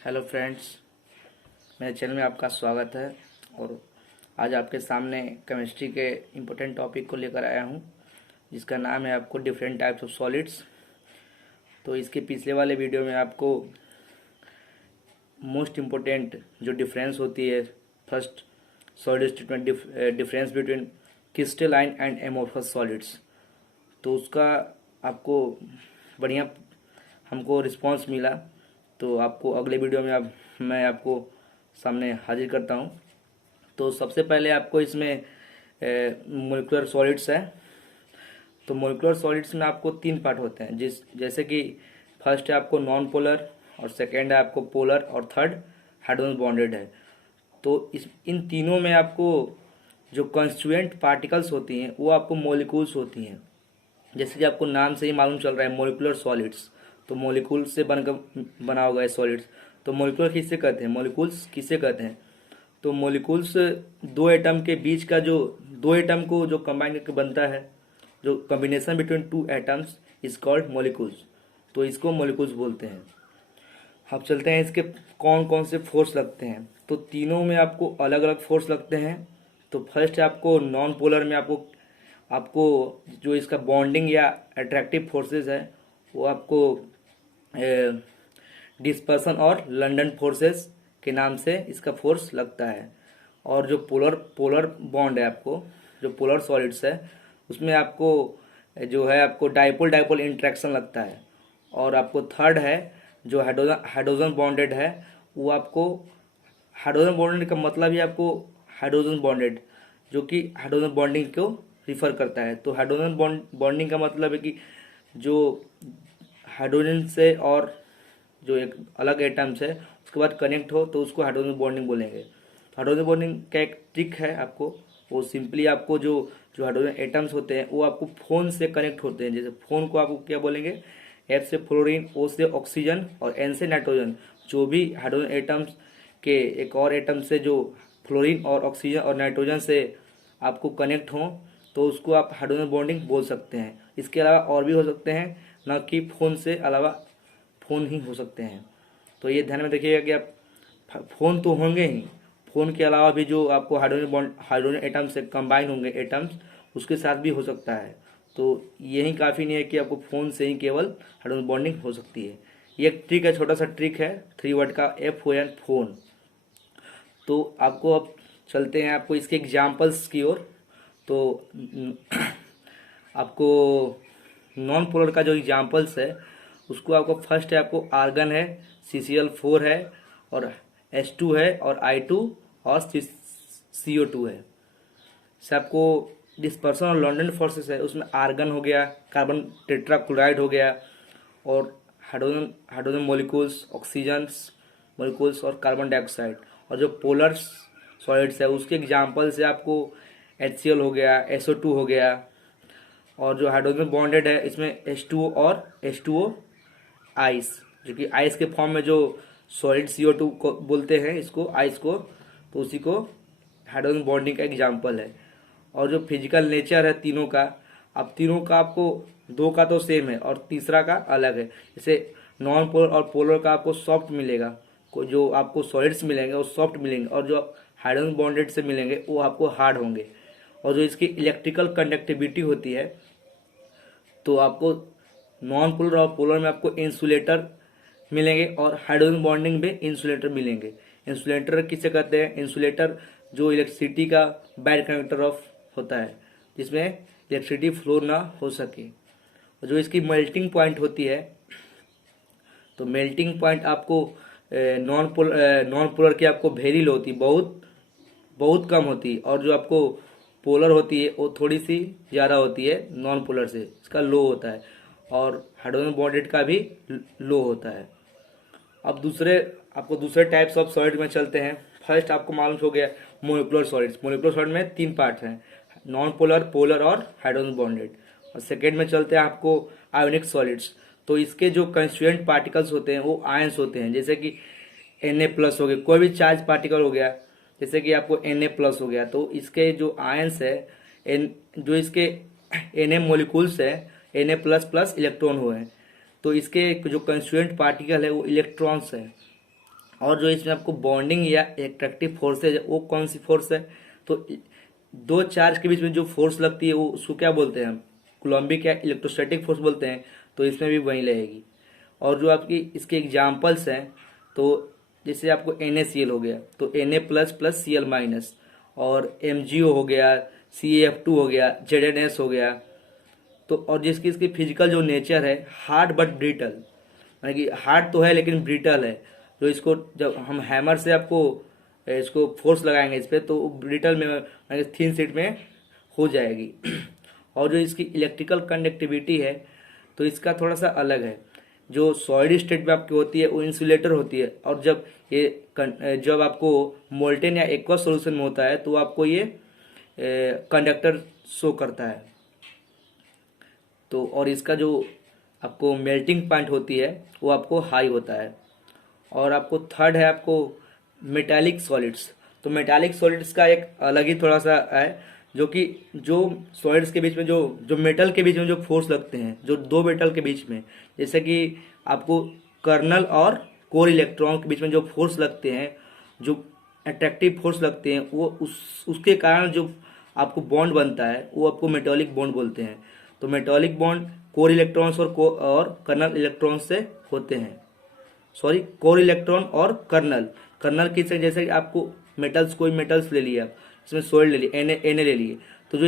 Hello friends, मेरे channel में आपका स्वागत है। और आज आपके सामने केमिस्ट्री के इम्पोर्टेंट टॉपिक को लेकर आया हूँ, जिसका नाम है आपको डिफरेंट टाइप्स ऑफ सॉलिड्स। तो इसके पिछले वाले वीडियो में आपको मोस्ट इम्पोर्टेंट जो डिफरेंस होती है, first solid statement, difference between crystalline and amorphous solids, तो उसका आपको बढ़िया हमको रिस्पांस मिला। तो आपको अगले वीडियो में मैं आपको सामने हाजिर करता हूँ। तो सबसे पहले आपको इसमें मोलिकुलर सॉलिड्स है। तो मोलिकुलर सॉलिड्स में आपको तीन पार्ट होते हैं, जैसे कि फर्स्ट है आपको नॉन पोलर, और सेकेंड है आपको पोलर, और थर्ड हाइड्रोजन बॉन्डेड है। तो इन तीनों में आपको जो कंस्टिट्यूएंट पार्टिकल्स होती हैं वो आपको मोलिक्यूल्स होती हैं। जैसे कि आपको नाम से ही मालूम चल रहा है मोलिकुलर सॉलिड्स, तो मोलिक्यूल से बनकर बना होगा सॉलिड्स। तो मोलिकुलर किससे कहते हैं, मोलिक्यूल्स किससे कहते हैं? तो मोलिक्यूल्स दो एटम के बीच का जो दो एटम को जो कंबाइन करके बनता है, जो combination between two atoms is called molecules. तो इसको मोलिक्यूल्स बोलते हैं। अब चलते हैं इसके कौन कौन से फोर्स लगते हैं। तो तीनों में आपको अलग अलग फोर्स लगते हैं। तो फर्स्ट है आपको नॉन पोलर में आपको आपको जो इसका बॉन्डिंग या अट्रैक्टिव फोर्सेस है वो आपको डिस्पर्सन और लंडन फोर्सेस के नाम से इसका फोर्स लगता है। और जो पोलर पोलर बॉन्ड है, आपको जो पोलर सॉलिड्स है उसमें आपको जो है आपको डाइपोल डाइपोल इंट्रैक्शन लगता है। और आपको थर्ड है जो हाइड्रोजन हाइड्रोजन बॉन्डेड है, वो आपको हाइड्रोजन बॉन्डेड का मतलब ही आपको हाइड्रोजन बॉन्डेड, जो कि हाइड्रोजन बॉन्डिंग को रिफर करता है। तो हाइड्रोजन बॉन्डिंग का मतलब है कि जो हाइड्रोजन से और जो एक अलग एटम्स है उसके बाद कनेक्ट हो तो उसको हाइड्रोजन बॉन्डिंग बोलेंगे। तो हाइड्रोजन बॉन्डिंग का एक ट्रिक है आपको, वो सिंपली आपको जो जो हाइड्रोजन एटम्स होते हैं वो आपको फोन से कनेक्ट होते हैं। जैसे फोन को आपको क्या बोलेंगे, एफ से फ्लोरीन, ओ से ऑक्सीजन और एन से नाइट्रोजन। जो भी हाइड्रोजन एटम्स के एक और एटम से जो फ्लोरीन और ऑक्सीजन और नाइट्रोजन से आपको कनेक्ट हों तो उसको आप हाइड्रोजन बॉन्डिंग बोल सकते हैं। इसके अलावा और भी हो सकते हैं, ना कि फोन से अलावा फोन ही हो सकते हैं। तो ये ध्यान में रखिएगा कि आप फोन तो होंगे ही, फोन के अलावा भी जो आपको हाइड्रोजन एटम से कंबाइन होंगे एटम्स, उसके साथ भी हो सकता है। तो यही काफ़ी नहीं है कि आपको फ़ोन से ही केवल हाइड्रोजन बॉन्डिंग हो सकती है। ये एक ट्रिक है, छोटा सा ट्रिक है, 3 वर्ड का, FON फोन। तो आपको अब चलते हैं आपको इसके एग्जाम्पल्स की ओर। तो आपको नॉन पोलर का जो एग्जाम्पल्स है उसको आपको फर्स्ट है आपको आर्गन है, CCl4 है, और H2 है, और I2 और CO2 है। से आपको डिस्पर्सन और लंडन फोर्सेस है, उसमें आर्गन हो गया, कार्बन टेट्राक्लोराइड हो गया, और hydrogen hydrogen molecules, oxygen molecules और कार्बन डाइऑक्साइड। और जो पोलर सॉलिड्स है उसके एग्जाम्पल से आपको HCl हो गया, SO2 हो गया। और जो हाइड्रोजन बॉन्डेड है इसमें H2O और H2O आइस, जो कि आइस के फॉर्म में जो सॉलिड CO2 को बोलते हैं, इसको आइस को, तो उसी को हाइड्रोजन बॉन्डिंग का एग्जाम्पल है। और जो फिजिकल नेचर है तीनों का, अब तीनों का आपको दो का तो सेम है और तीसरा का अलग है। जैसे नॉन पोलर और पोलर का आपको सॉफ्ट मिलेगा, जो आपको सॉलिड्स मिलेंगे वो सॉफ्ट मिलेंगे, और जो हाइड्रोजन बॉन्डेड से मिलेंगे वो आपको हार्ड होंगे। और जो इसकी इलेक्ट्रिकल कंडक्टिविटी होती है, तो आपको नॉन पोलर और पोलर में आपको इंसुलेटर मिलेंगे और हाइड्रोजन बॉन्डिंग में इंसुलेटर मिलेंगे। इंसुलेटर किसे कहते हैं? इंसुलेटर जो इलेक्ट्रिसिटी का बैड कंडक्टर ऑफ होता है, जिसमें इलेक्ट्रिसिटी फ्लो ना हो सके। और जो इसकी मेल्टिंग पॉइंट होती है, तो मेल्टिंग पॉइंट आपको नॉन पोलर की आपको वेरी लो होती है, बहुत बहुत कम होती है। और जो आपको पोलर होती है वो थोड़ी सी ज़्यादा होती है नॉन पोलर से, इसका लो होता है। और हाइड्रोजन बॉन्डेड का भी लो होता है। अब आपको दूसरे टाइप्स ऑफ सॉलिड में चलते हैं। फर्स्ट आपको मालूम हो गया मोलिकुलर सॉलिड्स। मोलिकुलर सॉलिड में तीन पार्ट हैं, नॉन पोलर, पोलर और हाइड्रोजन बॉन्डेड। और सेकेंड में चलते हैं आपको आयोनिक सॉलिड्स। तो इसके जो कंस्टिट्यूएंट पार्टिकल्स होते हैं वो आयंस होते हैं, जैसे कि Na+ हो गया, कोई भी चार्ज पार्टिकल हो गया, जैसे कि आपको Na+ हो गया, तो इसके जो आयंस है, जो इसके Na मोलिक्यूल्स है, Na++ इलेक्ट्रॉन हुए हैं, तो इसके जो कंस्टिट्यूएंट पार्टिकल है वो इलेक्ट्रॉन्स है। और जो इसमें आपको बॉन्डिंग या एट्रैक्टिव फोर्स है वो कौन सी फोर्स है, तो दो चार्ज के बीच में जो फोर्स लगती है वो उसको क्या बोलते हैं हम, कूलम्बिक या इलेक्ट्रोस्टैटिक फोर्स बोलते हैं। तो इसमें भी वही लगेगी। और जो आपकी इसके एग्जाम्पल्स हैं, तो जैसे आपको NaCl हो गया तो Na++Cl-, और MgO हो गया, CaF2 हो गया, ZnS हो गया। तो और जिसकी इसकी फिजिकल जो नेचर है, हार्ड बट ब्रिटल, यानी कि हार्ड तो है लेकिन ब्रिटल है। जो इसको जब हम हैमर से आपको इसको फोर्स लगाएंगे इस पर, तो ब्रिटल में थिन शीट में हो जाएगी। और जो इसकी इलेक्ट्रिकल कंडक्टिविटी है, तो इसका थोड़ा सा अलग है। जो सॉलिड स्टेट में आपकी होती है वो इंसुलेटर होती है, और जब आपको मोल्टेन या एक्वस सॉल्यूशन में होता है तो आपको ये कंडक्टर शो करता है। तो और इसका जो आपको मेल्टिंग पॉइंट होती है वो आपको हाई होता है। और आपको थर्ड है आपको मेटालिक सॉलिड्स। तो मेटालिक सॉलिड्स का एक अलग ही थोड़ा सा है, जो कि जो सॉलिड्स के बीच में जो मेटल के बीच में जो फोर्स लगते हैं, जो दो मेटल के बीच में, जैसे कि आपको कर्नल और कोर इलेक्ट्रॉन के बीच में जो फोर्स लगते हैं, जो अट्रैक्टिव फोर्स लगते हैं, वो उसके कारण जो आपको बॉन्ड बनता है वो आपको मेटालिक बॉन्ड बोलते हैं। तो मेटालिक बॉन्ड कोर इलेक्ट्रॉन्स और कर्नल इलेक्ट्रॉन से होते हैं। सॉरी, कोर इलेक्ट्रॉन और कर्नल की से, जैसे आपको मेटल्स, कोई मेटल्स ले लिया, इसमें सोल्ड ले लिया, Na ले लिए, तो जो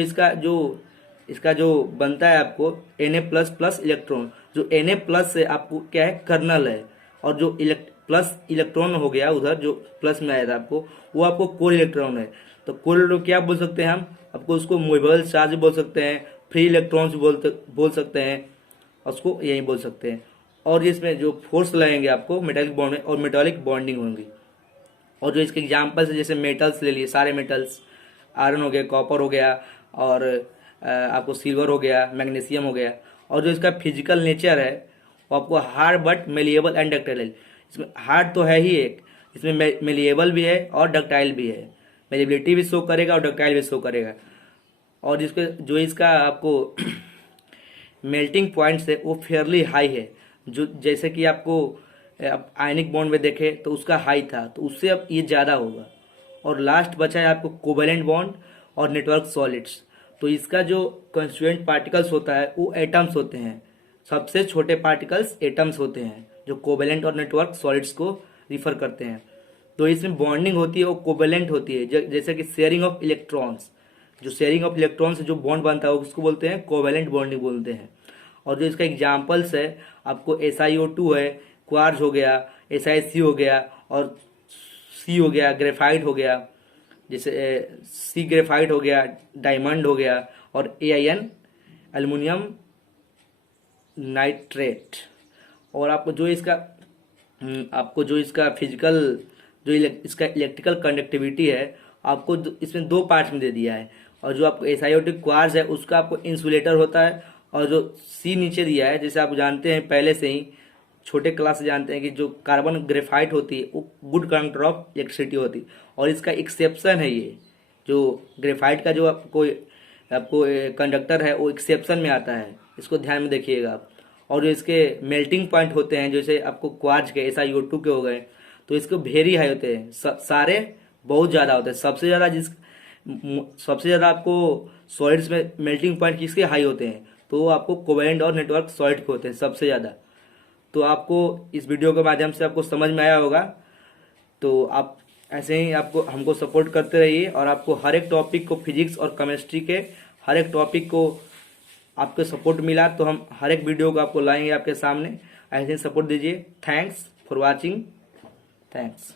इसका जो बनता है आपको Na++ इलेक्ट्रॉन, जो Na+ से आपको क्या है, कर्नल है। और जो प्लस इलेक्ट्रॉन हो गया उधर, जो प्लस में आया था आपको, वो आपको कोर इलेक्ट्रॉन है। तो कोर इलेक्ट्रॉन क्या बोल सकते हैं हम, आपको उसको मूवेबल चार्ज बोल सकते हैं, फ्री इलेक्ट्रॉन्स बोल सकते हैं, उसको यही बोल सकते हैं। और इसमें जो फोर्स लगेंगे आपको मेटालिक बॉन्ड में, और मेटालिक बॉन्डिंग होंगी। और जो इसके एग्जाम्पल्स है, जैसे मेटल्स ले लिए, सारे मेटल्स, आयरन हो गया, कॉपर हो गया, और आपको सिल्वर हो गया, मैग्नीशियम हो गया। और जो इसका फिजिकल नेचर है वो आपको hard but malleable and ductile. इसमें हार्ड तो है ही एक, इसमें मेलिएबल भी है और डक्टाइल भी है। मेलिएबिलिटी भी शो करेगा और डक्टाइल भी शो करेगा। और जो इसका आपको मेल्टिंग पॉइंट्स है वो फेयरली हाई है। जो जैसे कि आपको आयनिक बॉन्ड में देखे तो उसका हाई था, तो उससे अब ये ज़्यादा होगा। और लास्ट बचा है आपको कोवेलेंट बॉन्ड और नेटवर्क सॉलिड्स। तो इसका जो कंस्टिट्यूएंट पार्टिकल्स होता है वो एटम्स होते हैं। सबसे छोटे पार्टिकल्स एटम्स होते हैं, जो कोवेलेंट और नेटवर्क सॉलिड्स को रिफर करते हैं। तो इसमें बॉन्डिंग होती है वो कोवेलेंट होती है, जैसे कि शेयरिंग ऑफ इलेक्ट्रॉन्स। जो शेयरिंग ऑफ इलेक्ट्रॉन से जो बॉन्ड बनता है उसको बोलते हैं कोवेलेंट बॉन्डिंग बोलते हैं। और जो इसका एग्जाम्पल्स है, आपको SiO2 है, क्वार्ज हो गया, SiC हो गया, और C हो गया, ग्रेफाइट हो गया, जैसे C ग्रेफाइट हो गया, डायमंड हो गया, और AIN एल्युमिनियम नाइट्रेट। और आपको जो इसका फिजिकल, जो इसका इलेक्ट्रिकल कंडक्टिविटी है, आपको इसमें दो पार्ट्स में दे दिया है। और जो आपको SiO2 क्वार्ज है उसका आपको इंसुलेटर होता है। और जो C नीचे दिया है, जैसे आप जानते हैं पहले से ही छोटे क्लास से जानते हैं कि जो कार्बन ग्रेफाइट होती है वो गुड कंडक्टर ऑफ इलेक्ट्रिसिटी होती है। और इसका एक्सेप्शन है, ये जो ग्रेफाइट का जो आपको कंडक्टर है वो एक्सेप्शन में आता है, इसको ध्यान में देखिएगा आप। और जो इसके मेल्टिंग पॉइंट होते हैं, जैसे आपको क्वार्ज के SiO2 के हो गए, तो इसको वेरी हाई होते हैं, सारे बहुत ज़्यादा होते हैं। सबसे ज़्यादा आपको सॉलिड्स में मेल्टिंग पॉइंट किसके हाई होते हैं, तो आपको कोवेलेंट और नेटवर्क सॉलिड के होते हैं सबसे ज़्यादा। तो आपको इस वीडियो के माध्यम से आपको समझ में आया होगा। तो आप ऐसे ही हमको सपोर्ट करते रहिए, और आपको हर एक टॉपिक को, फिजिक्स और केमिस्ट्री के हर एक टॉपिक को आपके सपोर्ट मिला तो हम हर एक वीडियो को आपको लाएंगे आपके सामने। ऐसे ही सपोर्ट दीजिए। Thanks for watching. थैंक्स।